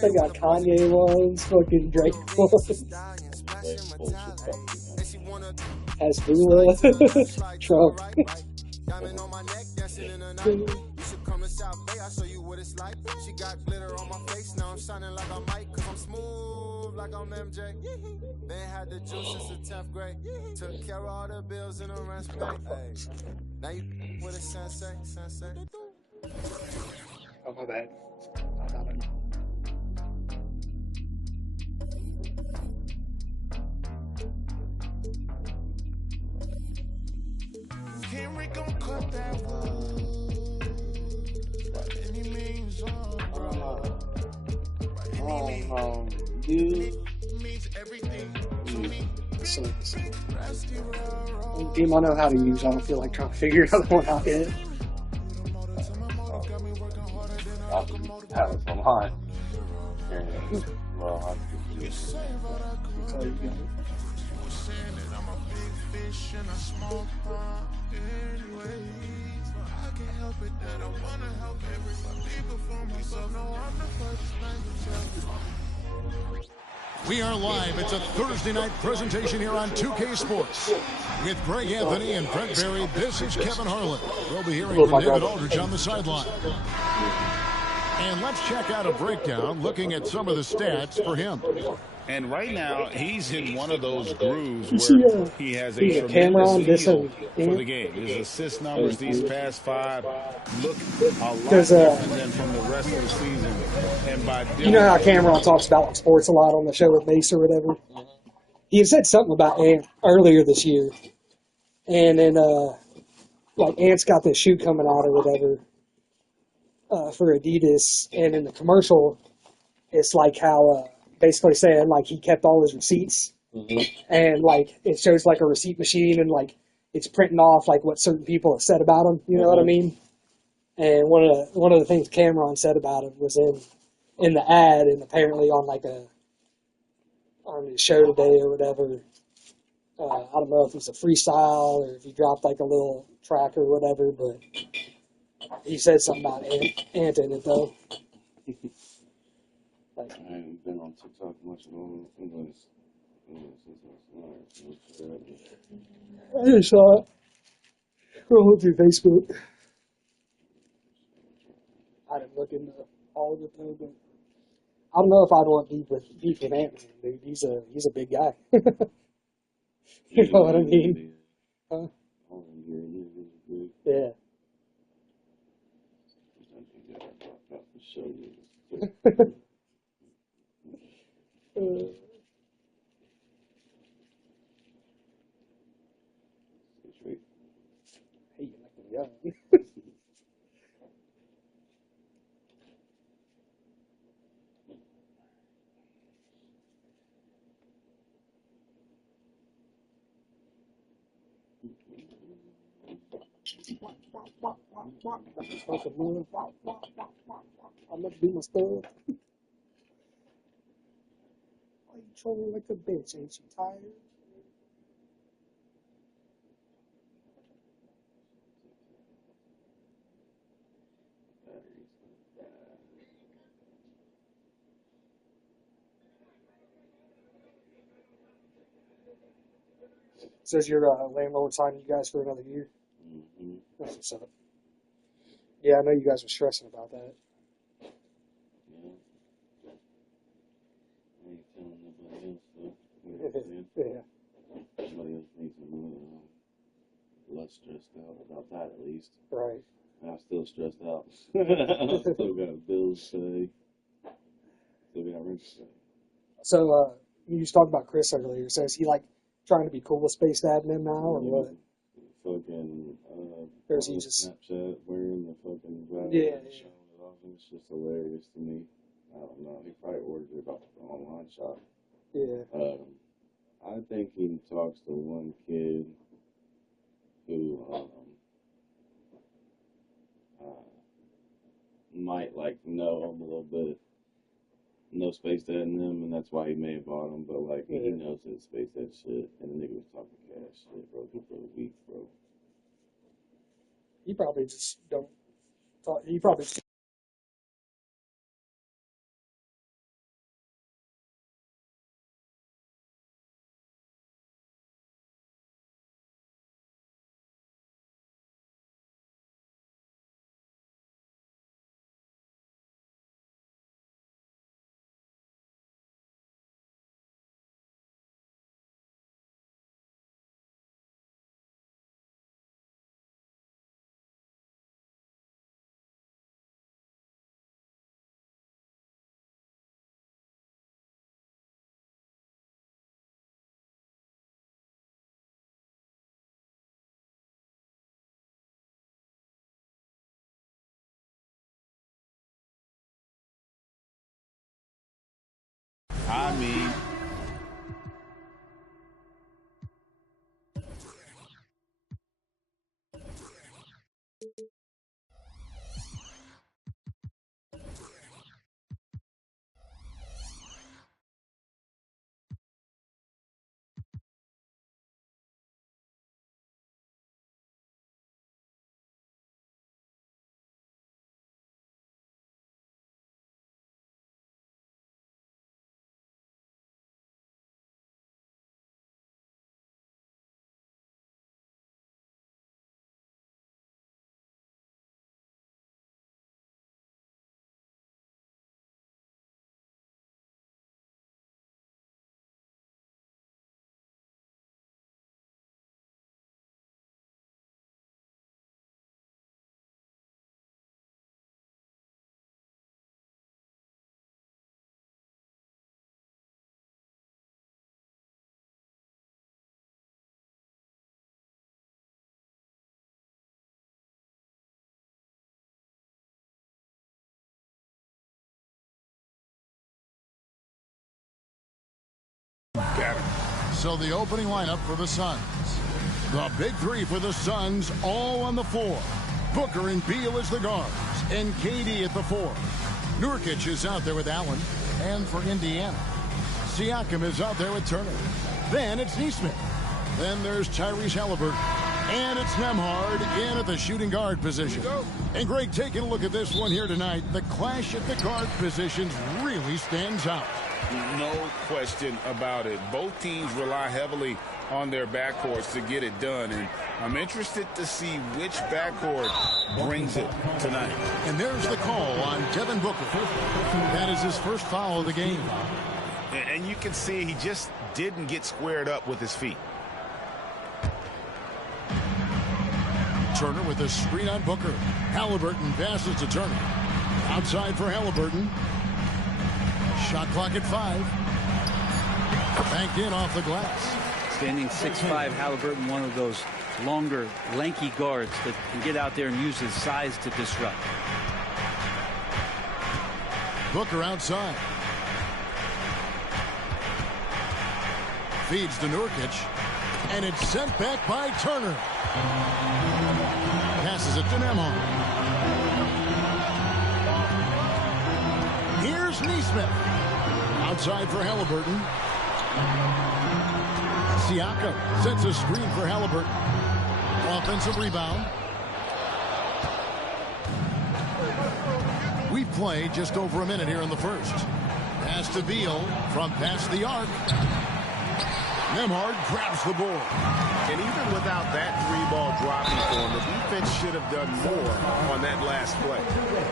They got Kanye ones, fucking Drake ones, Hasbula, Trump. Diamond on my neck, dancing in the night. You should come to South Bay, I'll show you what it's like. She got glitter on my face, now I'm shining like I might, cause I'm smooth like I'm MJ. Been had the juice since the 10th grade. Took care of all the bills in the rent pay. Hey, now you with a sensei. Oh, my bad. I got it. Henry gon' cut that wood. Any means on, bro. Means everything to me. So, game I know how to use. I don't feel like trying to figure out one out yet. I have it online. Well, I We are live. It's a Thursday night presentation here on 2K Sports. With Greg Anthony and Brent Berry, this is Kevin Harlan. We'll be hearing from David Aldridge on the sideline. And let's check out a breakdown looking at some of the stats for him. And right now, he's in one of those grooves where he has a tremendous feel for the game. His assist numbers these past 5 look a lot different than from the rest of the season. And by you know how Cameron talks about like, sports a lot on the show with Mace or whatever? He had said something about Ant earlier this year. And then, like, Ant's got this shoe coming out or whatever for Adidas. And in the commercial, it's like how... basically saying like he kept all his receipts and like it shows like a receipt machine and like it's printing off like what certain people have said about him, you know what I mean? And one of the things Cameron said about him was in the ad, and apparently on the show today or whatever. I don't know if it was a freestyle or if he dropped like a little track or whatever, but he said something about Ant in it though. I haven't been on TikTok much at all. Since I just saw it. Scrolling through Facebook. I didn't look into all of it though, but I don't know if I'd want beef with Ant-Man, dude. He's a big guy. You know what I mean? Huh? Yeah. Hey, you like them young. I'm gonna do my stuff. Why you trolling like a bitch? Ain't you tired? Says your landlord signed you guys for another year. That's what's up. Yeah, I know you guys were stressing about that. Yeah. Somebody else needs to be less stressed out about that at least. Right. I'm still stressed out. Still got bills to pay. Still got rent to pay. So, you just talked about Chris earlier. So is he like trying to be cool with Space Admin now, or what? Fucking, or is he just Snapchat wearing the fucking vibe? Yeah. Showing it off. It's just hilarious to me. I don't know. He probably ordered it off the online shop. Yeah. I think he talks to one kid who might like know him a little bit, know Space Dad in him, and that's why he may have bought him. But like he knows his Space Dad shit, and the nigga was talking cash shit, bro. For a week, bro. You probably just don't talk. You probably I mean, got it. So the opening lineup for the Suns. The big three for the Suns, all on the floor. Booker and Beal as the guards, and KD at the 4. Nurkic is out there with Allen, and for Indiana, Siakam is out there with Turner. Then it's Nesmith. Then there's Tyrese Halliburton. And it's Nembhard in at the shooting guard position. And Greg, taking a look at this one here tonight, the clash at the guard positions really stands out. no question about it. Both teams rely heavily on their backcourts to get it done, and I'm interested to see which backcourt brings it tonight. And there's the call on Devin Booker. That is his first foul of the game. And you can see he just didn't get squared up with his feet. Turner with a screen on Booker. Halliburton passes to Turner. Outside for Halliburton. Shot clock at 5. Banked in off the glass. Standing 6'5", Halliburton, one of those longer, lanky guards that can get out there and use his size to disrupt. Booker outside. Feeds to Nurkic. And it's sent back by Turner. Passes it to Nembhard. Here's Nesmith. Outside for Halliburton. Siakam sets a screen for Halliburton. Offensive rebound. We play just over a minute here in the first. Pass to Beal from past the arc. Nembhard grabs the board. And even without that three-ball dropping for him, the defense should have done more on that last play.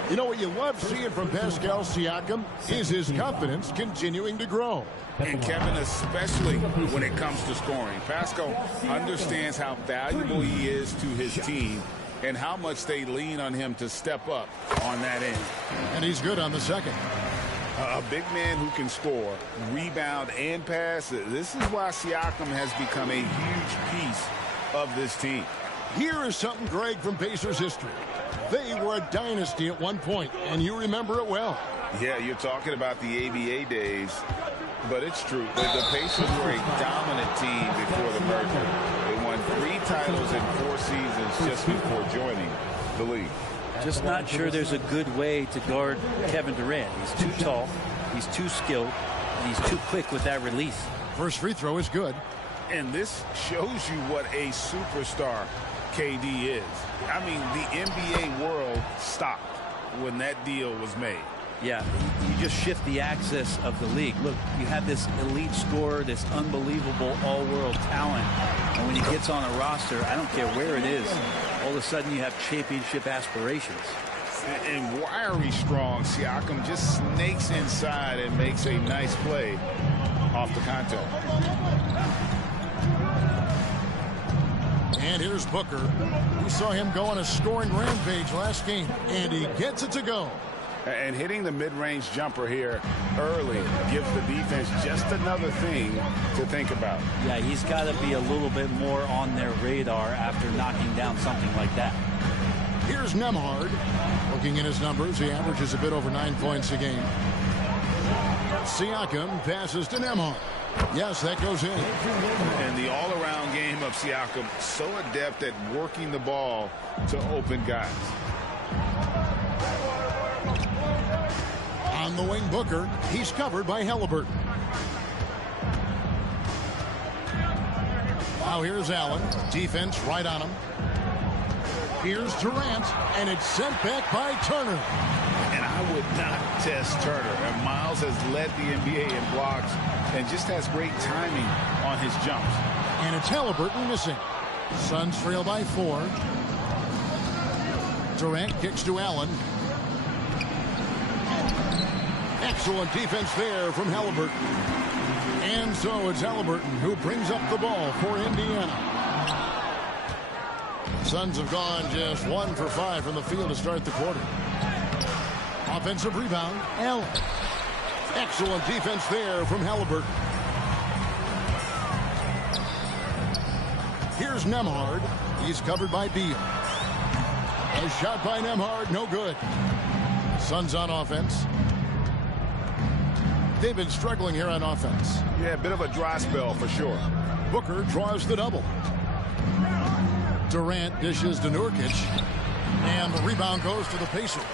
You know what you love seeing from Pascal Siakam is his confidence continuing to grow. And Kevin, especially when it comes to scoring. Pascal understands how valuable he is to his team and how much they lean on him to step up on that end. And he's good on the second. A big man who can score, rebound, and pass. This is why Siakam has become a huge piece of this team. Here is something, Greg, from Pacers history. They were a dynasty at one point, and you remember it well. Yeah, you're talking about the ABA days, but it's true. The Pacers were a dominant team before the merger. They won 3 titles in 4 seasons just before joining the league. Just not sure there's a good way to guard Kevin Durant. He's too tall, he's too skilled, and he's too quick with that release. First free throw is good. And this shows you what a superstar KD is. I mean, the NBA world stopped when that deal was made. Yeah, you just shift the axis of the league. Look, you have this elite scorer, this unbelievable all-world talent, and when he gets on a roster, I don't care where it is, all of a sudden you have championship aspirations. And wiry strong, Siakam just snakes inside and makes a nice play off the contact. And here's Booker. We saw him go on a scoring rampage last game, and he gets it to go. And hitting the mid-range jumper here early gives the defense just another thing to think about. Yeah, he's got to be a little bit more on their radar after knocking down something like that. Here's Nembhard. Looking at his numbers, he averages a bit over 9 points a game. Siakam passes to Nembhard. Yes, that goes in. And the all-around game of Siakam, so adept at working the ball to open guys. On the wing, Booker. He's covered by Halliburton. Now here's Allen. Defense right on him. Here's Durant, and it's sent back by Turner. And I would not test Turner. And Miles has led the NBA in blocks and just has great timing on his jumps. And it's Halliburton missing. Suns trail by 4. Durant kicks to Allen. Excellent defense there from Halliburton. And so it's Halliburton who brings up the ball for Indiana. Suns have gone just 1 for 5 from the field to start the quarter. Offensive rebound, Allen. Excellent defense there from Halliburton. Here's Nembhard. He's covered by Beal. A shot by Nembhard, no good. Suns on offense. They've been struggling here on offense. Yeah, a bit of a dry spell for sure. Booker draws the double. Durant dishes to Nurkic. And the rebound goes to the Pacers.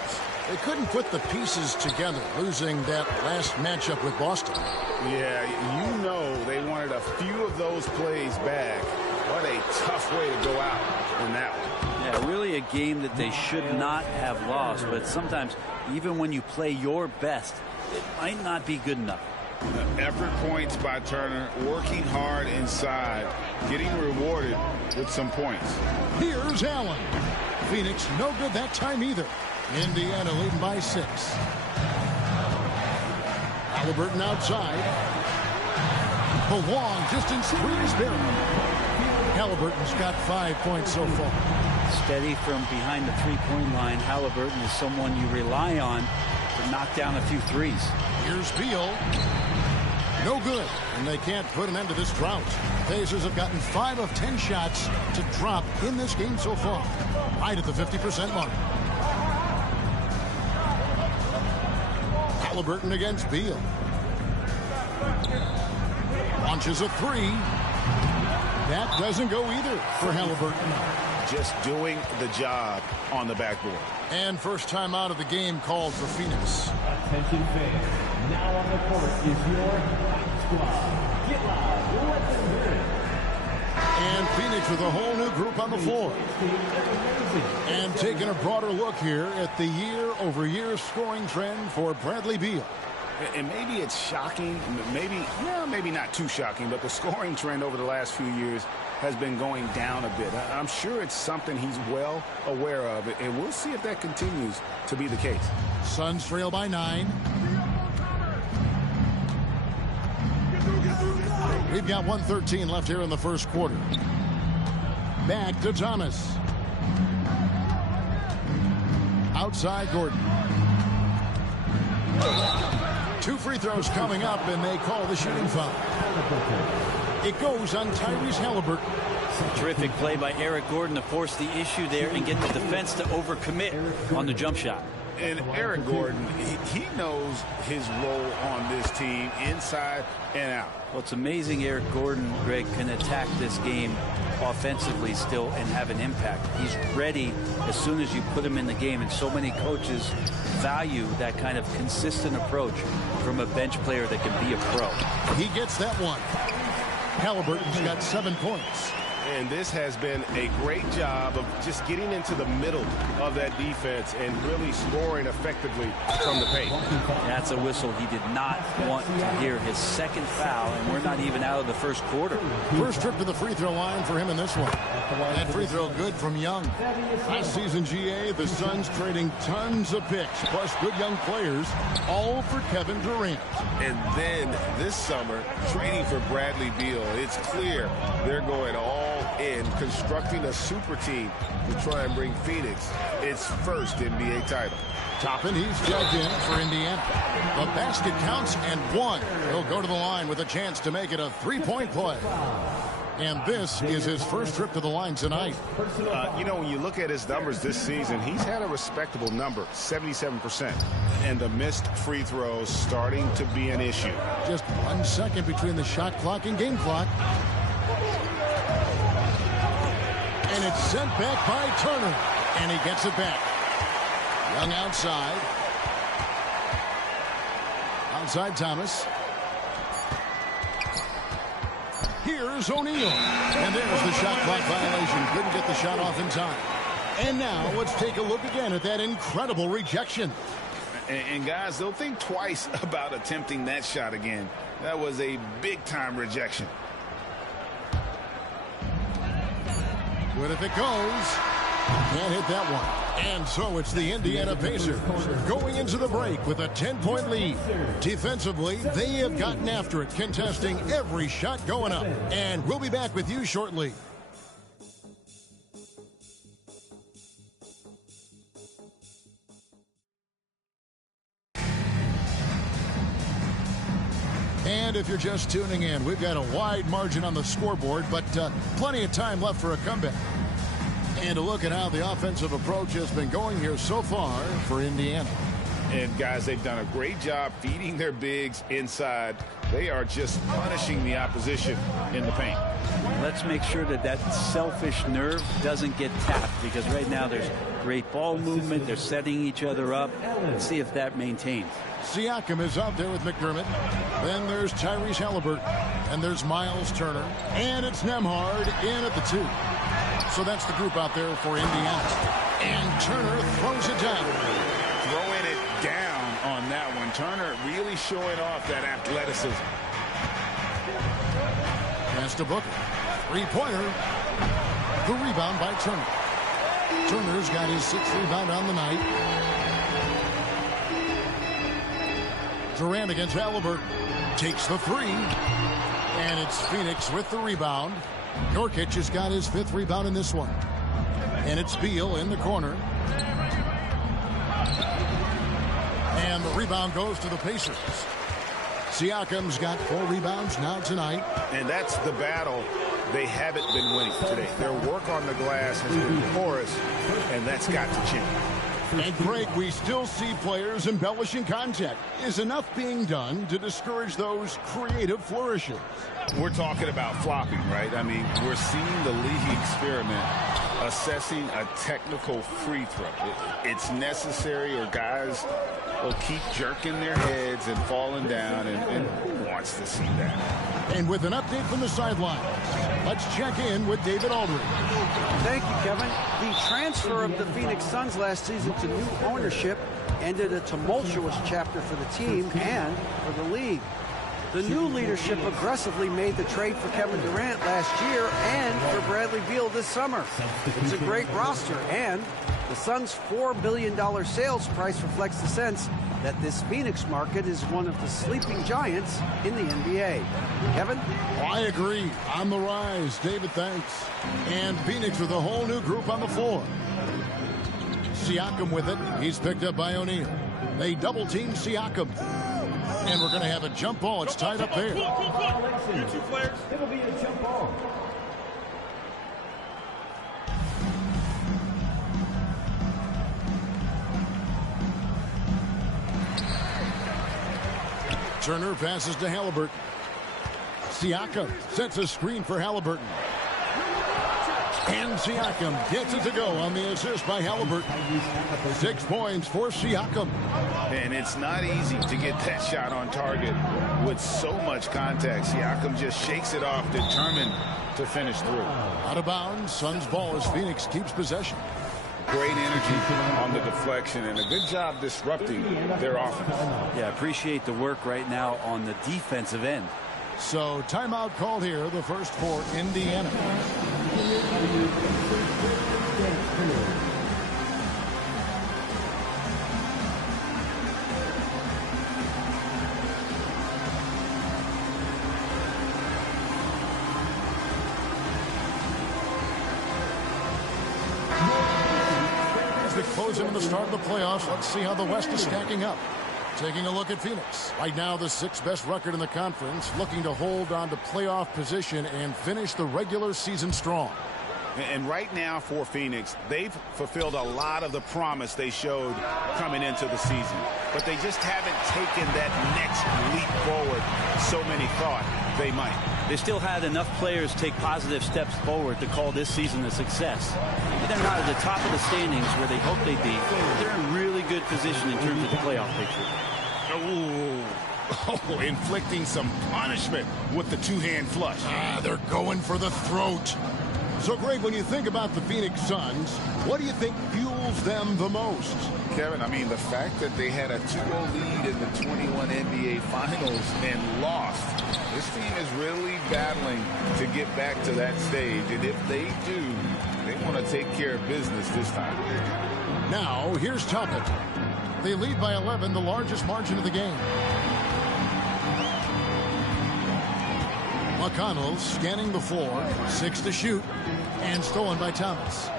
They couldn't put the pieces together, losing that last matchup with Boston. Yeah, you know they wanted a few of those plays back. What a tough way to go out in that one. Yeah, really a game that they should not have lost. But sometimes, even when you play your best, it might not be good enough. Effort points by Turner, working hard inside, getting rewarded with some points. Here's Allen. Phoenix no good that time either. Indiana leading by 6. Halliburton outside. The long distance three is there. Halliburton's got 5 points so far. Steady from behind the three-point line. Halliburton is someone you rely on to knock down a few threes. Here's Beal. No good, and they can't put an end to this drought. Pacers have gotten 5 of 10 shots to drop in this game so far, right at the 50% mark. Halliburton against Beal. Launches a 3. That doesn't go either for Halliburton. Just doing the job on the backboard. And first time out of the game called for Phoenix. Attention fans, now on the court is your squad. Get loud, let them hear it. And Phoenix with a whole new group on the floor. And taking a broader look here at the year-over-year scoring trend for Bradley Beal. And maybe it's shocking, maybe not too shocking, but the scoring trend over the last few years has been going down a bit. I'm sure it's something he's well aware of, and we'll see if that continues to be the case. Suns trail by 9. We've got 1:13 left here in the first quarter. Back to Thomas. Outside Gordon. 2 free throws coming up, and they call the shooting foul. It goes on Tyrese Halliburton. Terrific play by Eric Gordon to force the issue there and get the defense to overcommit on the jump shot. And Eric Gordon, he knows his role on this team inside and out. Well, it's amazing Eric Gordon, Greg, can attack this game offensively still and have an impact. He's ready as soon as you put him in the game, and so many coaches value that kind of consistent approach from a bench player that can be a pro. He gets that one. Halliburton's got 7 points. And this has been a great job of just getting into the middle of that defense and really scoring effectively from the paint. That's a whistle he did not want to hear. His second foul, and we're not even out of the first quarter. First trip to the free throw line for him in this one. That free throw good from Young. Last season, GA, the Suns trading tons of picks, plus good young players, all for Kevin Durant. And then this summer, trading for Bradley Beal. It's clear they're going all in, constructing a super team to try and bring Phoenix its first NBA title. Toppin, he's checked in for Indiana. The basket counts and 1. He'll go to the line with a chance to make it a 3-point play. And this is his first trip to the line tonight. You know, when you look at his numbers this season, he's had a respectable number, 77%. And the missed free throws starting to be an issue. Just 1 second between the shot clock and game clock. And it's sent back by Turner. And he gets it back. Young outside. Outside Thomas. Here's O'Neal. And there's the shot clock violation. Couldn't get the shot off in time. And now let's take a look again at that incredible rejection. And guys, they'll think twice about attempting that shot again. That was a big-time rejection. Good if it goes. Can't hit that one. And so it's the Indiana Pacers going into the break with a 10-point lead. Defensively, they have gotten after it, contesting every shot going up. And we'll be back with you shortly. And if you're just tuning in, we've got a wide margin on the scoreboard, but plenty of time left for a comeback. And a look at how the offensive approach has been going here so far for Indiana. And guys, they've done a great job feeding their bigs inside. They are just punishing the opposition in the paint. Let's make sure that that selfish nerve doesn't get tapped, because right now there's great ball movement. They're setting each other up. Let's see if that maintains. Siakam is out there with McDermott. Then there's Tyrese Halliburton. And there's Miles Turner. And it's Nembhard in at the 2. So that's the group out there for Indiana. And Turner throws it down. Throwing it down on that one. Turner really showing off that athleticism. Pass to Booker. Three-pointer. The rebound by Turner. Turner's got his 6th rebound on the night. Durant against Halliburton. Takes the 3. And it's Phoenix with the rebound. Nurkic has got his 5th rebound in this one. And it's Beal in the corner. And the rebound goes to the Pacers. Siakam's got 4 rebounds now tonight. And that's the battle they haven't been winning today. Their work on the glass has been porous, and that's got to change. And Greg, we still see players embellishing contact. Is enough being done to discourage those creative flourishes? We're talking about flopping, right? I mean, we're seeing the league experiment assessing a technical free throw. It's necessary, or guys will keep jerking their heads and falling down, and who wants to see that? And with an update from the sideline, let's check in with David Aldridge. Thank you, Kevin. The transfer of the Phoenix Suns last season to new ownership ended a tumultuous chapter for the team and for the league. The new leadership aggressively made the trade for Kevin Durant last year and for Bradley Beal this summer. It's a great roster, and the Suns' $4 billion sales price reflects the sense that this Phoenix market is one of the sleeping giants in the NBA. Kevin? I agree. On the rise. David, thanks. And Phoenix with a whole new group on the floor. Siakam with it. He's picked up by O'Neal. They double-team Siakam. And we're going to have a jump ball. It's tied up there. You 2 players. It'll be a jump ball. Turner passes to Halliburton. Siakam sets a screen for Halliburton. And Siakam gets it to go on the assist by Halliburton. 6 points for Siakam. And it's not easy to get that shot on target with so much contact. Siakam just shakes it off, determined to finish through. Out of bounds, Suns ball as Phoenix keeps possession. Great energy on the deflection, and a good job disrupting their offense. Yeah, appreciate the work right now on the defensive end. So timeout called here, the first for Indiana. As we close into the start of the playoffs, let's see how the West is stacking up. Taking a look at Phoenix. Right now, the 6th best record in the conference, looking to hold on to playoff position and finish the regular season strong. And right now for Phoenix, they've fulfilled a lot of the promise they showed coming into the season. But they just haven't taken that next leap forward so many thought they might. They still had enough players take positive steps forward to call this season a success. They're not at the top of the standings where they hope they'd be. They're in really good position in terms of the playoff picture. Oh, inflicting some punishment with the two-hand flush. They're going for the throat. So, Greg, when you think about the Phoenix Suns, what do you think fuels them the most? Kevin, I mean, the fact that they had a 2-0 lead in the 21 NBA Finals and lost. This team is really battling to get back to that stage. And if they do, they want to take care of business this time. Now, here's Toppin. They lead by 11, the largest margin of the game. McConnell scanning the floor, 6 to shoot, and stolen by Thomas.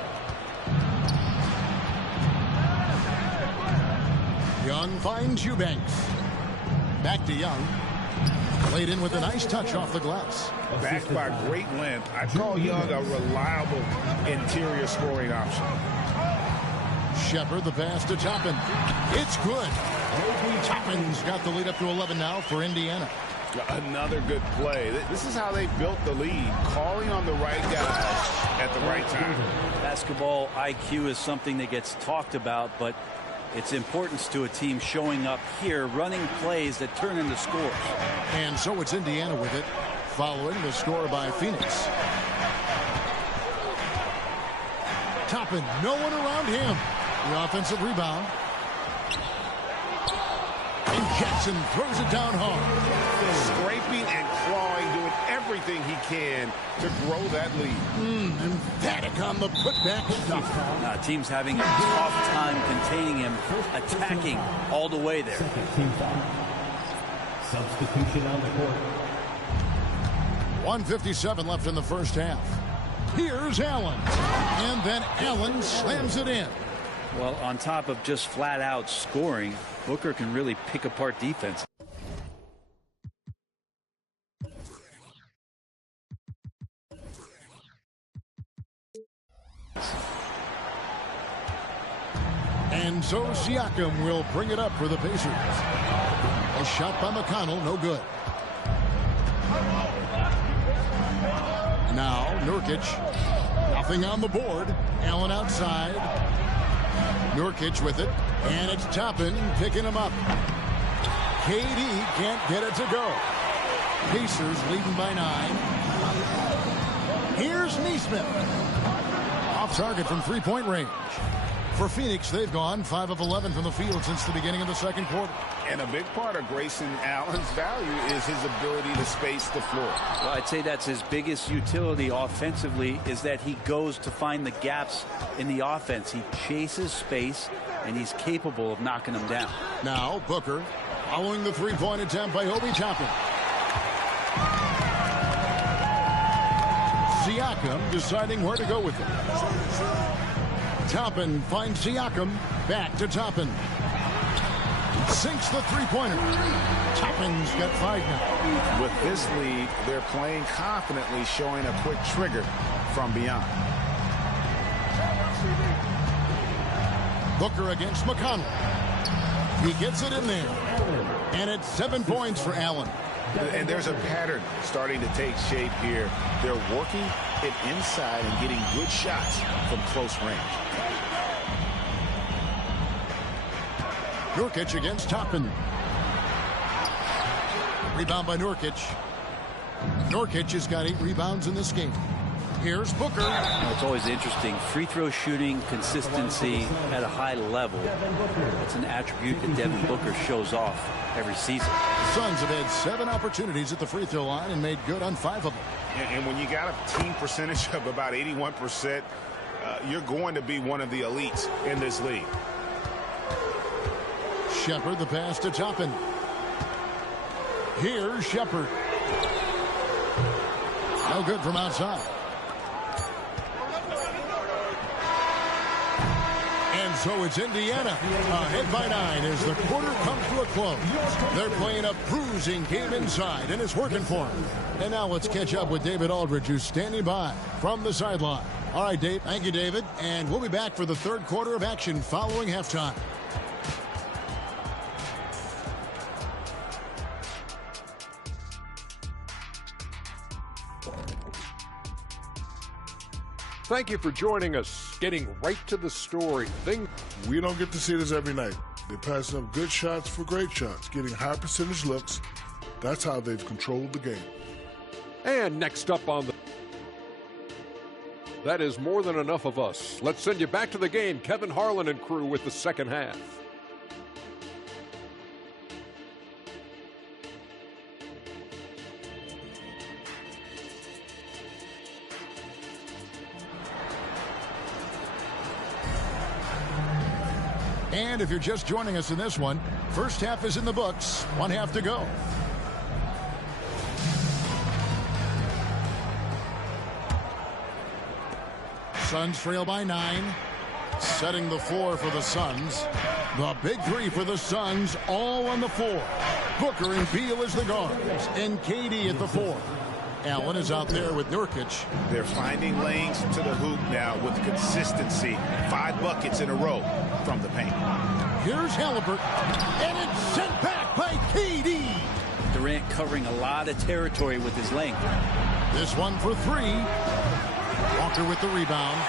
Young finds Eubanks. Back to Young. Played in with a nice touch off the glass. Backed by great length, I call Young a reliable interior scoring option. Shepard, the pass to Toppin. It's good. Toppin's got the lead up to 11 now for Indiana. Another good play. This is how they built the lead, calling on the right guys at the right time. Basketball IQ is something that gets talked about, but its importance to a team showing up here, running plays that turn into scores. And so it's Indiana with it, following the score by Phoenix. Toppin, no one around him. The offensive rebound. And Jackson throws it down hard. Scraping and clawing, doing everything he can to grow that lead. Emphatic on the putback. Team's having a tough time containing him, attacking all the way there. Substitution on the court. 1:57 left in the first half. Here's Allen. And then Allen slams it in. Well, on top of just flat out scoring, Booker can really pick apart defense. And so Siakam will bring it up for the Pacers. A shot by McConnell, no good. Now Nurkic, nothing on the board. Allen outside. Nurkic with it, and it's Toppin picking him up. KD can't get it to go. Pacers leading by 9. Here's Nesmith. Off target from three-point range. For Phoenix, they've gone 5 of 11 from the field since the beginning of the second quarter. And a big part of Grayson Allen's value is his ability to space the floor. Well, I'd say that's his biggest utility offensively, is that he goes to find the gaps in the offense. He chases space, and he's capable of knocking them down. Now Booker following the three-point attempt by Obi Toppin. Siakam deciding where to go with it. Toppin finds Siakam. Back to Toppin. Sinks the three-pointer. Toppin's got 5 now. With this lead, they're playing confidently, showing a quick trigger from beyond. Booker against McConnell. He gets it in there. And it's 7 points for Allen. And there's a pattern starting to take shape here. They're working it inside and getting good shots from close range. Nurkic against Toppin. Rebound by Nurkic. Nurkic has got 8 rebounds in this game. Here's Booker. It's always interesting. Free throw shooting, consistency at a high level. It's an attribute that Devin Booker shows off every season. The Suns have had 7 opportunities at the free throw line and made good on 5 of them. And when you got a team percentage of about 81%, you're going to be one of the elites in this league. Shepard, the pass to Toppin. Here's Shepard. No good from outside. And So it's Indiana ahead by 9 as the quarter comes to a close. They're playing a bruising game inside, and it's working for them. And now let's catch up with David Aldridge, who's standing by from the sideline. All right, Dave. Thank you, David. And we'll be back for the third quarter of action following halftime. Thank you for joining us. Getting right to the story. We don't get to see this every night. They're passing up good shots for great shots, getting high percentage looks. That's how they've controlled the game. And next up on the... That is more than enough of us. Let's send you back to the game. Kevin Harlan and crew with the second half. And if you're just joining us in this one, first half is in the books. 1 half to go. Suns trail by 9. Setting the floor for the Suns. The big three for the Suns, all on the floor. Booker and Beal as the guards, and KD at the 4. Allen is out there with Nurkic. They're finding lanes to the hoop now with consistency. 5 buckets in a row from the paint. Here's Halliburton, and it's sent back by KD. Durant covering a lot of territory with his length. This one for 3. Walker with the rebound.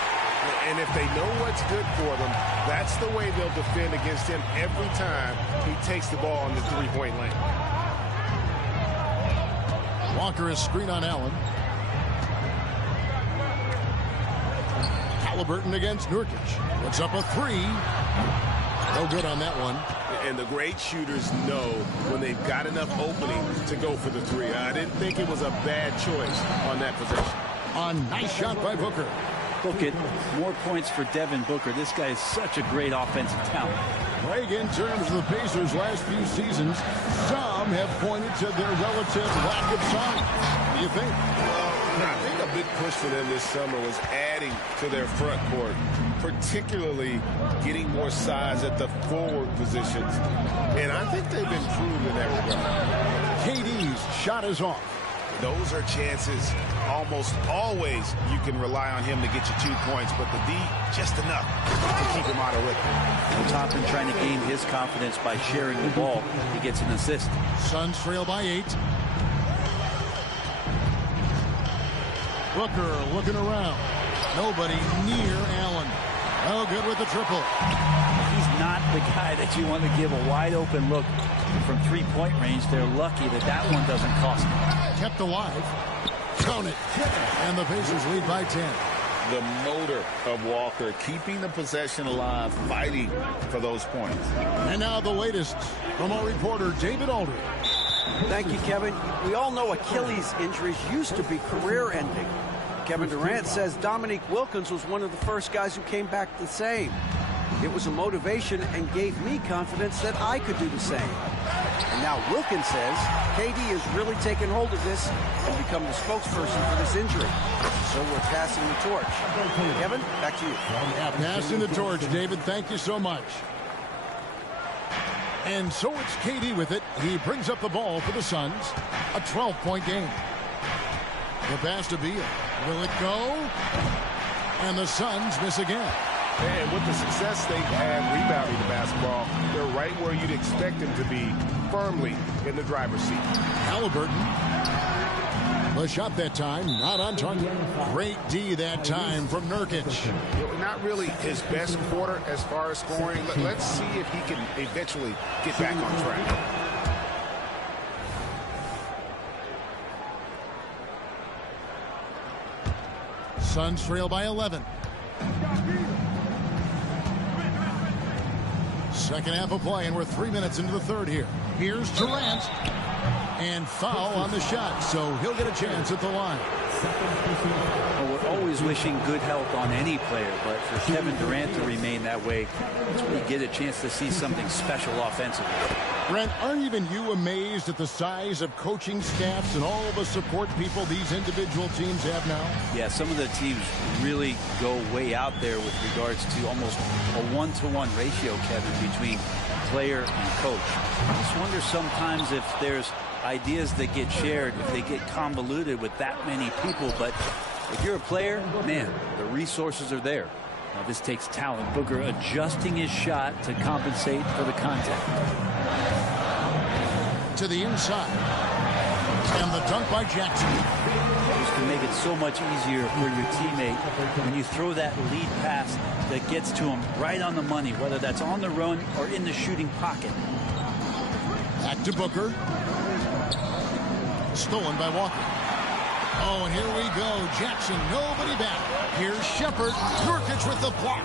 And if they know what's good for them, that's the way they'll defend against him every time he takes the ball in the three-point lane. Walker is screen on Allen. Halliburton against Nurkic. Puts up a 3. No good on that one. And the great shooters know when they've got enough opening to go for the 3. I didn't think it was a bad choice on that possession. A nice shot by Booker. Look at more points for Devin Booker. This guy is such a great offensive talent. Greg, in terms of the Pacers' last few seasons, some have pointed to their relative lack of size. What do you think? Well, I think a big push for them this summer was adding to their front court, particularly getting more size at the forward positions. And I think they've improved in that regard. KD's shot is off. Those are chances almost always you can rely on him to get you 2 points, but the D, just enough to keep him out of rhythm. Toppin trying to gain his confidence by sharing the ball. He gets an assist. Suns trail by 8. Booker looking around. Nobody near Allen. Oh, good with the triple. He's not the guy that you want to give a wide open look from 3-point range. They're lucky that that one doesn't cost them. Kept alive. Count it. And the Pacers lead by 10. The motor of Walker, keeping the possession alive, fighting for those points. And now the latest from our reporter, David Aldridge. Thank you, Kevin. We all know Achilles injuries used to be career-ending. Kevin Durant says Dominique Wilkins was one of the first guys who came back the same. It was a motivation and gave me confidence that I could do the same. And now Wilkins says KD has really taken hold of this and become the spokesperson for this injury. So we're passing the torch. Kevin, back to you. Passing the torch, David. Thank you so much. And so it's KD with it. He brings up the ball for the Suns. A 12-point game. The pass to Beal. Will it go? And the Suns miss again. And with the success they've had rebounding the basketball, they're right where you'd expect them to be, firmly in the driver's seat. Halliburton. The shot that time, not on target. Great D that time from Nurkic. Not really his best quarter as far as scoring. Let's see if he can eventually get back on track. Suns trail by 11. Second half of play, and we're 3 minutes into the third here. Here's Durant. And foul on the shot, so he'll get a chance at the line. Well, we're always wishing good health on any player, but for Kevin Durant to remain that way, that's when you get a chance to see something special offensively. Brent, aren't even you amazed at the size of coaching staffs and all the support people these individual teams have now? Yeah, some of the teams really go way out there with regards to almost a one-to-one ratio, Kevin, between player and coach. I just wonder sometimes if there's ideas that get shared, if they get convoluted with that many people. But if you're a player, man, the resources are there. Now this takes talent. Booker adjusting his shot to compensate for the contact. To the inside. And the dunk by Jackson. This can make it so much easier for your teammate when you throw that lead pass that gets to him right on the money, whether that's on the run or in the shooting pocket. Back to Booker. Stolen by Walker. Oh, and here we go. Jackson, nobody back. Here's Shepard. Nurkic with the block.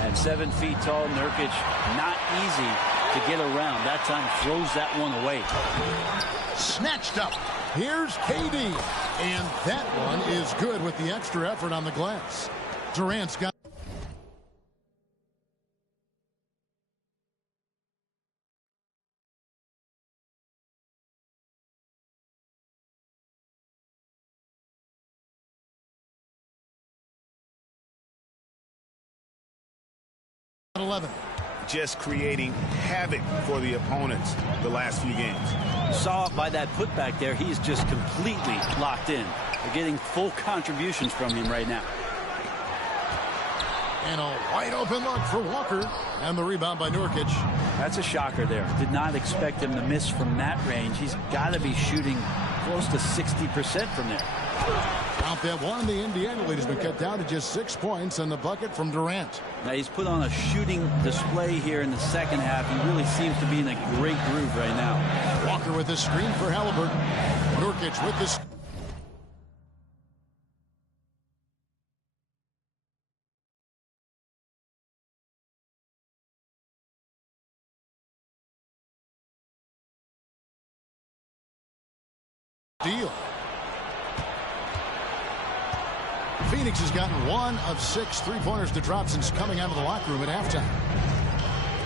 At 7 feet tall, Nurkic, not easy to get around. That time throws that one away. Snatched up. Here's KD. And that one is good with the extra effort on the glass. Durant's got... at 11. Just creating havoc for the opponents the last few games. Saw by that putback there, he's just completely locked in. They're getting full contributions from him right now. And a wide open look for Walker. And the rebound by Nurkic. That's a shocker there. Did not expect him to miss from that range. He's got to be shooting close to 60% from there. Out that one, the Indiana lead has been cut down to just 6 points and the bucket from Durant. Now he's put on a shooting display here in the second half. He really seems to be in a great groove right now. Walker with the screen for Halliburton. Nurkic with the deal. Phoenix has gotten 1 of 6 3-pointers to drop since coming out of the locker room at halftime.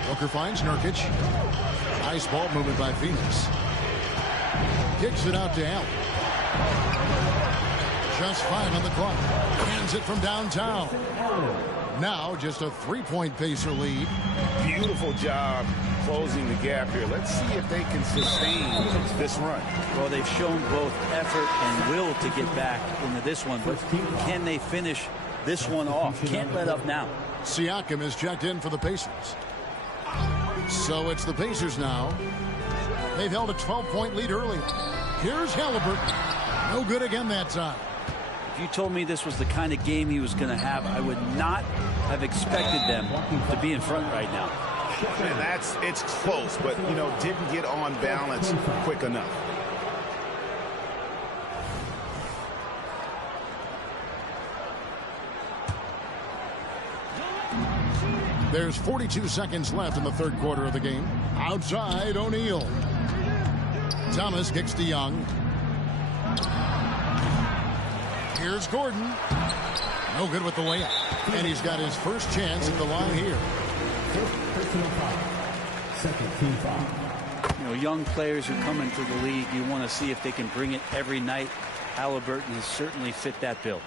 Booker finds Nurkic. Nice ball movement by Phoenix. Kicks it out to Allen. Just 5 on the clock. Hands it from downtown. Now just a 3-point Pacer lead. Beautiful job closing the gap here. Let's see if they can sustain this run. Well, they've shown both effort and will to get back into this one, but can they finish this one off? Can't let up now. Siakam is checked in for the Pacers. So it's the Pacers now. They've held a 12-point lead earlier. Here's Halliburton. No good again that time. If you told me this was the kind of game he was going to have, I would not have expected them to be in front right now. And it's close, but, you know, didn't get on balance quick enough. There's 42 seconds left in the third quarter of the game. Outside, O'Neal. Thomas kicks to Young. Here's Gordon. No good with the layup. And he's got his first chance at the line here. Second team foul. You know, young players who come into the league, you want to see if they can bring it every night. Halliburton has certainly fit that bill.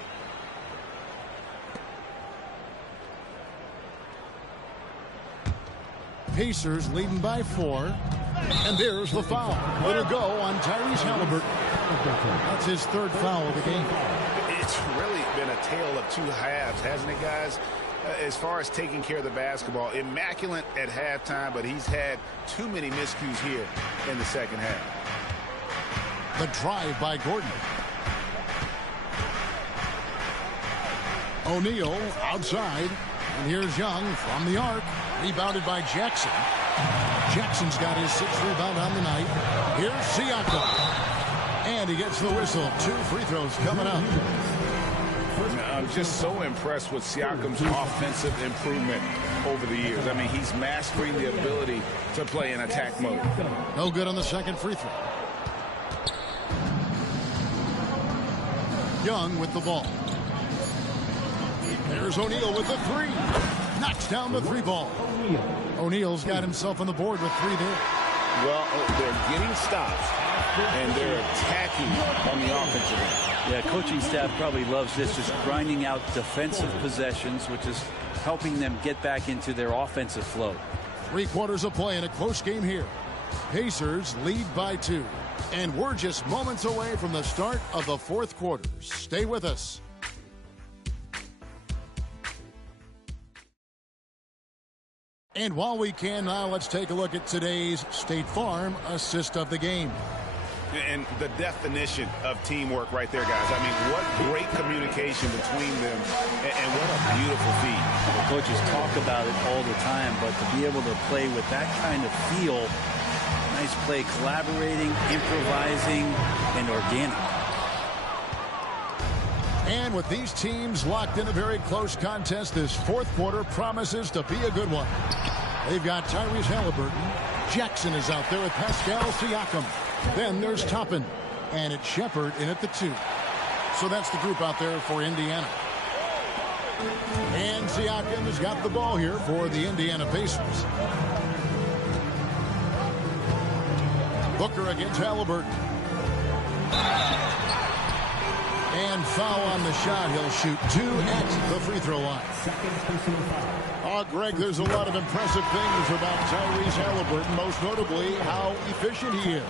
Pacers leading by 4. And there's the foul. It'll go on Tyrese Halliburton. That's his third foul of the game. It's really been a tale of 2 halves, hasn't it, guys? As far as taking care of the basketball, immaculate at halftime, but he's had too many miscues here in the second half. The drive by Gordon. O'Neal outside. And here's Young from the arc. Rebounded by Jackson. Jackson's got his 6th rebound on the night. Here's Siakam. And he gets the whistle. 2 free throws coming up. I'm just so impressed with Siakam's offensive improvement over the years. I mean, he's mastering the ability to play in attack mode. No good on the second free throw. Young with the ball. There's O'Neal with the three. Knocks down the three ball. O'Neal's got himself on the board with three there. Well, they're getting stops, and they're attacking on the offensive end. Yeah, coaching staff probably loves this, just grinding out defensive possessions, which is helping them get back into their offensive flow. 3 quarters of play in a close game here. Pacers lead by 2. And we're just moments away from the start of the 4th quarter. Stay with us. And while we can now, let's take a look at today's State Farm assist of the game. And the definition of teamwork right there, guys. I mean, what great communication between them, and what a beautiful feat. The coaches talk about it all the time, but to be able to play with that kind of feel, nice play, collaborating, improvising, and organic. And with these teams locked in a very close contest, this 4th quarter promises to be a good one. They've got Tyrese Halliburton. Jackson is out there with Pascal Siakam. Then there's Toppin. And it's Shepard in at the 2. So that's the group out there for Indiana. And Siakam has got the ball here for the Indiana Pacers. Booker against Halliburton. And foul on the shot. He'll shoot 2 at the free throw line. Greg, there's a lot of impressive things about Tyrese Halliburton, most notably how efficient he is.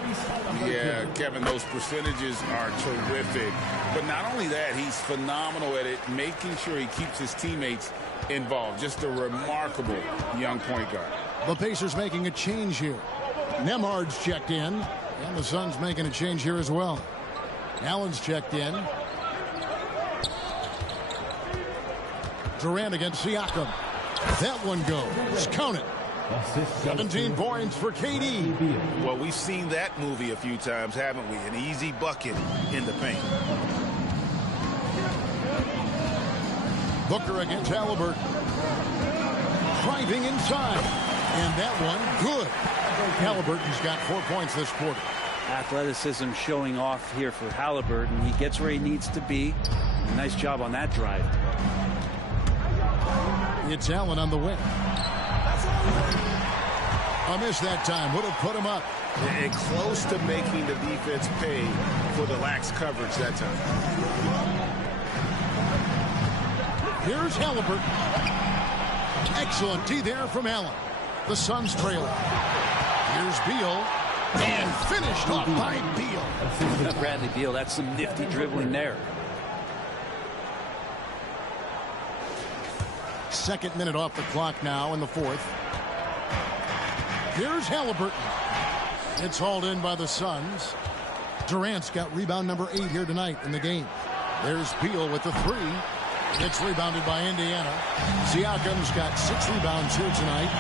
Yeah, Kevin, those percentages are terrific. But not only that, he's phenomenal at it, making sure he keeps his teammates involved. Just a remarkable young point guard. The Pacers making a change here. Nemhard's checked in, and the Suns making a change here as well. Allen's checked in. Durant against Siakam. That one goes. Count it. 17 points for KD. Well, we've seen that movie a few times, haven't we? An easy bucket in the paint. Booker against Halliburton. Driving inside. And that one good. Halliburton's got 4 points this quarter. Athleticism showing off here for Halliburton. He gets where he needs to be. Nice job on that drive. It's Allen on the wing. A miss that time. Would have put him up. And close to making the defense pay for the lax coverage that time. Here's Halliburton. Excellent D there from Allen. The Suns trailing. Here's Beal. And finished off by Beal. Bradley Beal, that's some nifty dribbling there. 2nd minute off the clock now in the 4th. Here's Halliburton. It's hauled in by the Suns. Durant's got rebound number 8 here tonight in the game. There's Beal with the 3. It's rebounded by Indiana. Siakam's got 6 rebounds here tonight.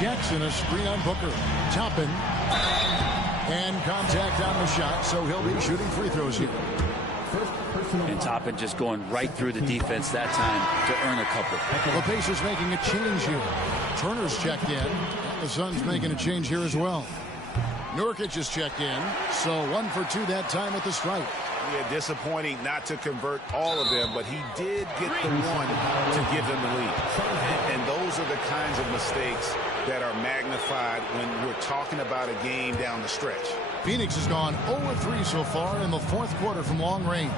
Jackson a screen on Booker. Toppin. And contact on the shot, so he'll be shooting free throws here. And Toppin just going right through the defense that time to earn a couple. The Pacers making a change here. Turner's checked in. And the Suns making a change here as well. Nurkic is checked in. So 1 for 2 that time with the strike. Yeah, disappointing not to convert all of them, but he did get the one to give them the lead. And those are the kinds of mistakes that are magnified when we're talking about a game down the stretch. Phoenix has gone 0-3 so far in the 4th quarter from long range.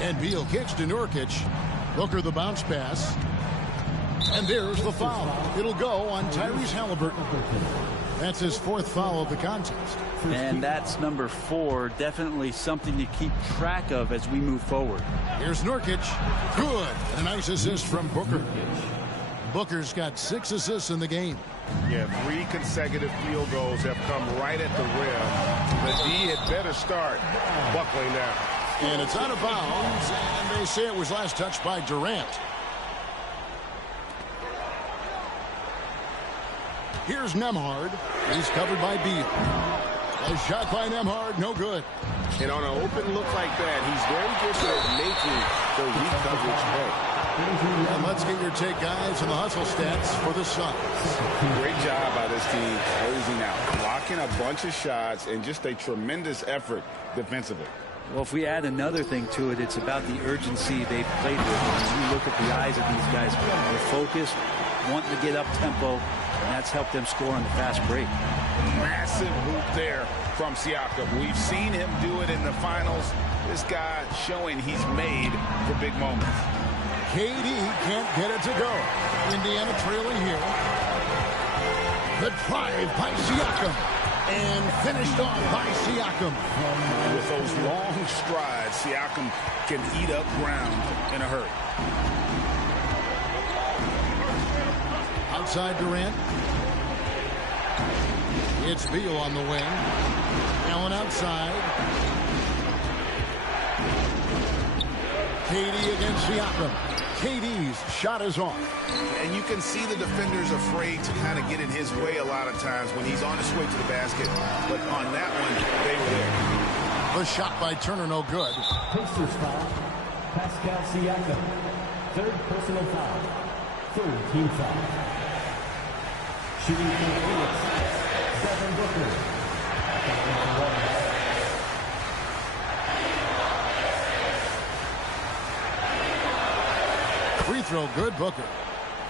And Beal kicks to Nurkic. Booker the bounce pass. And there's the foul. It'll go on Tyrese Halliburton. That's his 4th foul of the contest. And that's number 4. Definitely something to keep track of as we move forward. Here's Nurkic. Good. And a nice assist from Booker. Booker's got 6 assists in the game. Yeah, 3 consecutive field goals have come right at the rim. The D had better start buckling now. And it's out of bounds. And they say it was last touched by Durant. Here's Nemhard. He's covered by Beal. A shot by Nemhard, no good. And on an open look like that, he's very good at making the weak coverage pay. And let's get your take, guys, on the hustle stats for the Suns. Great job by this team closing out, blocking a bunch of shots, and just a tremendous effort defensively. Well, if we add another thing to it, it's about the urgency they've played with. When you look at the eyes of these guys, they're focused, wanting to get up tempo, and that's helped them score on the fast break. Massive hoop there from Siakam. We've seen him do it in the finals. This guy showing he's made for big moments. KD can't get it to go. Indiana trailing here. The drive by Siakam. And finished off by Siakam. With those long strides, Siakam can eat up ground in a hurry. Outside Durant. It's Beal on the wing. Allen outside. KD against Siakam. KD's shot is off. And you can see the defenders afraid to kind of get in his way a lot of times when he's on his way to the basket. But on that one, they were there. The shot by Turner, no good. Pacers foul. Pascal Siakam. Third personal foul. Third team foul. Shooting for Phoenix. Devin Booker. Free throw, good, Booker.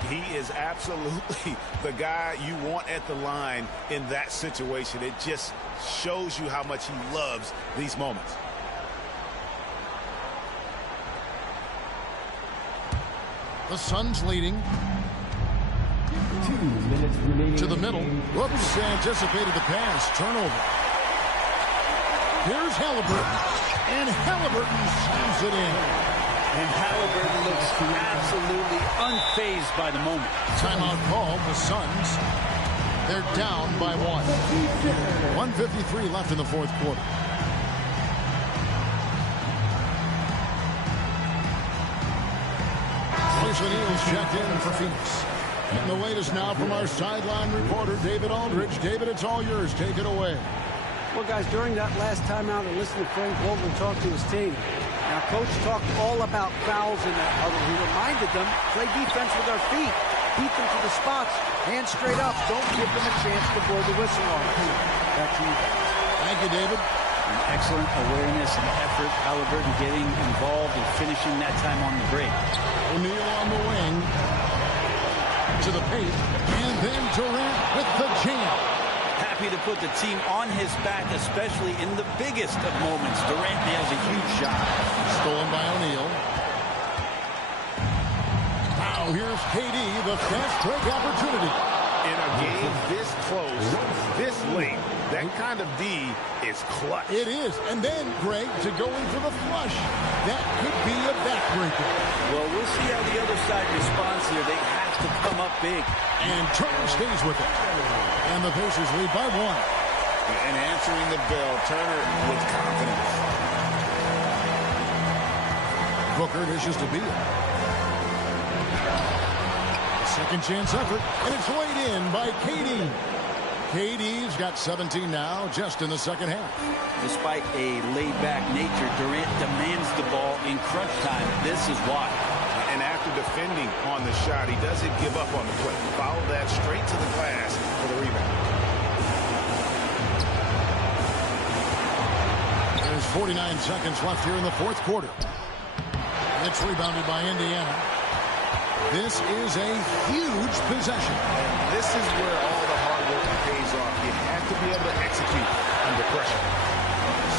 He is absolutely the guy you want at the line in that situation. It just shows you how much he loves these moments. The Suns leading. 2 minutes remaining. To the middle. Whoops, anticipated the pass. Turnover. Here's Halliburton. And Halliburton slams it in. And Halliburton looks absolutely unfazed by the moment. Timeout called. The Suns, they're down by 1. 1:53 left in the fourth quarter. Royce O'Neal's checked in for Phoenix. And the latest now from our sideline reporter, David Aldridge. David, it's all yours. Take it away. Well, guys, during that last timeout, I listened to Frank Vogel talk to his team. Now, Coach talked all about fouls in that huddle. He reminded them, play defense with our feet. Beat them to the spots. Hands straight up. Don't give them a chance to blow the whistle on us. Back to you. Thank you, David. An excellent awareness and effort. Halliburton getting involved and finishing that time on the break. O'Neal on the wing. To the paint. And then Durant with the jam. Happy to put the team on his back, especially in the biggest of moments. Durant nails a huge shot. Stolen by O'Neal. Now here's KD, the fast break opportunity. In a game this close, this late, that kind of D is clutch. It is. And then, Greg, to go in for the flush. That could be a backbreaker. Well, we'll see how the other side responds here. They have to come up big. And Turner stays with it. And the Pacers lead by 1. And answering the bell, Turner with confidence. Booker dishes to Beal. Second chance effort, and it's laid in by KD. KD's got 17 now, just in the second half. Despite a laid-back nature, Durant demands the ball in crunch time. This is why. And after defending on the shot, he doesn't give up on the play. Follow that straight to the glass for the rebound. There's 49 seconds left here in the fourth quarter. It's rebounded by Indiana. This is a huge possession. And this is where all the hard work pays off. You have to be able to execute under pressure.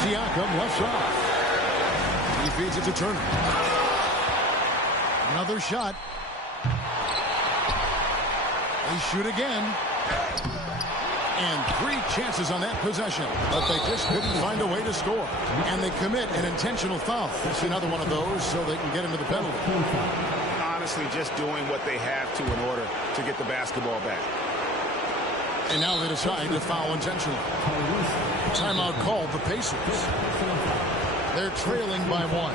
Siakam left side. He feeds it to Turner. Another shot. They shoot again. And 3 chances on that possession. But they just couldn't find a way to score. And they commit an intentional foul. It's another one of those so they can get into the penalty. Honestly, just doing what they have to in order to get the basketball back. And now they decide to foul intentionally. Timeout called the Pacers. They're trailing by 1.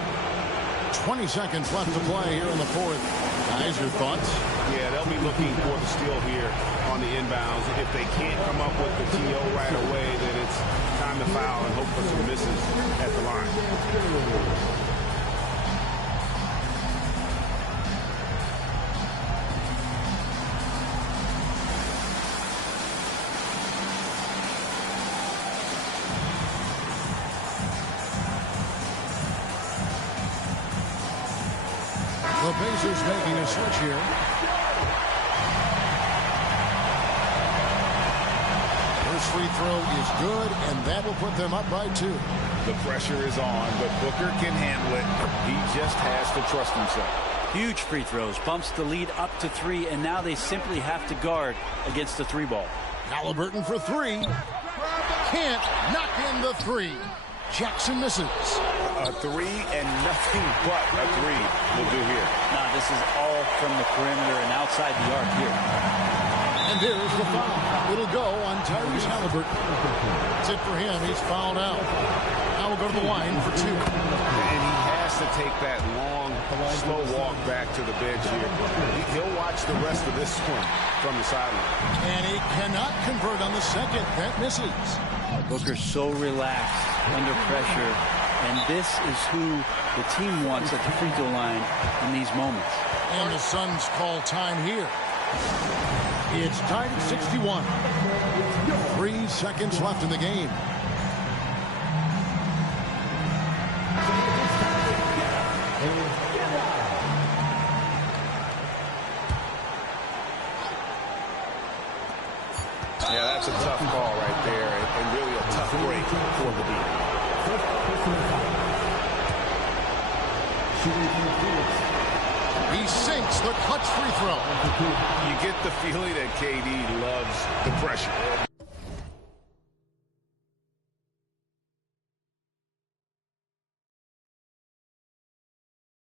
20 seconds left to play here in the fourth. Guys, your thoughts? Yeah, they'll be looking for the steal here on the inbounds. If they can't come up with the TO right away, then it's time to foul and hope for some misses at the line. Pacers making a switch here. First free throw is good, and that will put them up by 2. The pressure is on, but Booker can handle it. He just has to trust himself. Huge free throws, bumps the lead up to 3, and now they simply have to guard against the 3 ball. Halliburton for 3. Can't knock in the 3. Jackson misses. A 3 and nothing but a 3 will do here. Now this is all from the perimeter and outside the arc here. And there's the foul. It'll go on Tyrese Halliburton. That's it for him. He's fouled out. Now we'll go to the line for 2. And he has to take that long, slow walk back to the bench here. He'll watch the rest of this one from the sideline. And he cannot convert on the second. That misses. Booker's so relaxed under pressure, and this is who the team wants at the free throw line in these moments. And the Suns call time here. It's tied at 61. 3 seconds left in the game. Yeah, that's a tough call right there, and really a tough break for the D. He sinks the clutch free throw. You get the feeling that KD loves the pressure.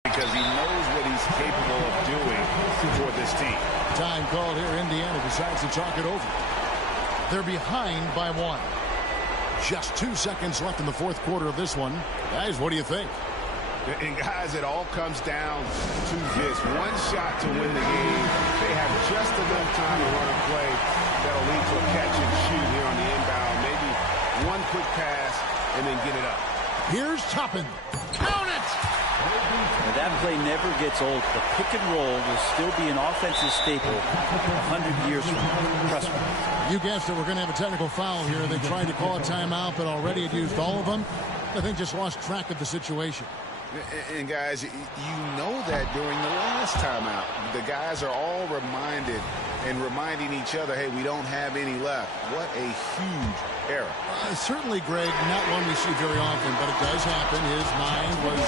Because he knows what he's capable of doing for this team. Time called here. Indiana decides to talk it over. They're behind by 1. Just 2 seconds left in the fourth quarter of this one. Guys, what do you think? And guys, it all comes down to this. One shot to win the game. They have just enough time to run a play that'll lead to a catch and shoot here on the inbound. Maybe one quick pass and then get it up. Here's Toppin. Count it! Now that play never gets old. The pick and roll will still be an offensive staple 100 years from now. Trust me. You guessed it. We're going to have a technical foul here. They tried to call a timeout, but already had used all of them. I think just lost track of the situation. And guys, you know that during the last timeout, the guys are all reminded and reminding each other, hey, we don't have any left. What a huge error. Certainly, Greg, not one we see very often, but it does happen. His mind was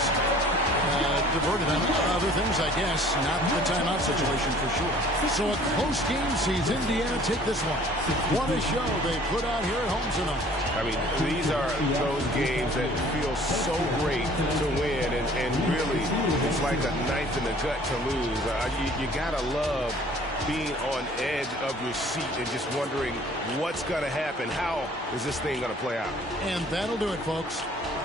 diverted on other things, I guess. Not the timeout situation for sure. So a close game sees Indiana take this one. What a show they put out here at home tonight. I mean, these are those games that feel so great to win, and really, it's like a knife in the gut to lose. You gotta love being on edge of your seat and just wondering what's going to happen. How is this thing going to play out? And that'll do it, folks.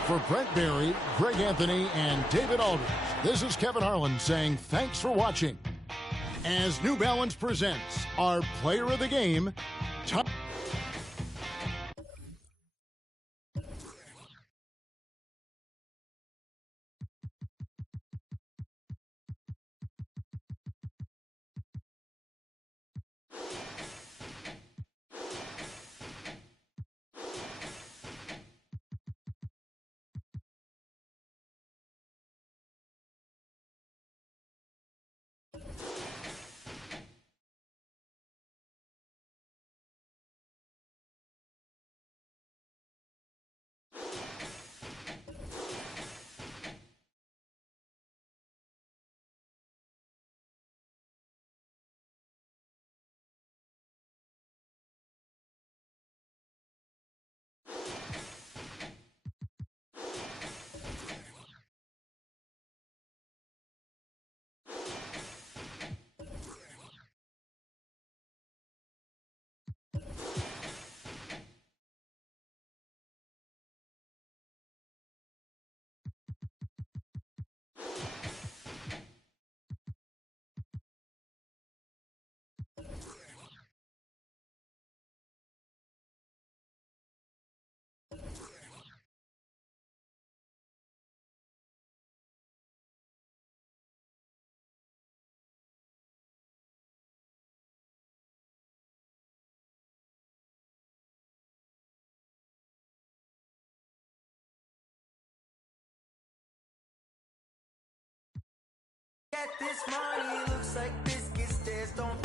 For Brent Barry, Greg Anthony, and David Aldridge, this is Kevin Harlan saying thanks for watching. As New Balance presents our Player of the Game, Get this money, looks like biscuits, stairs don't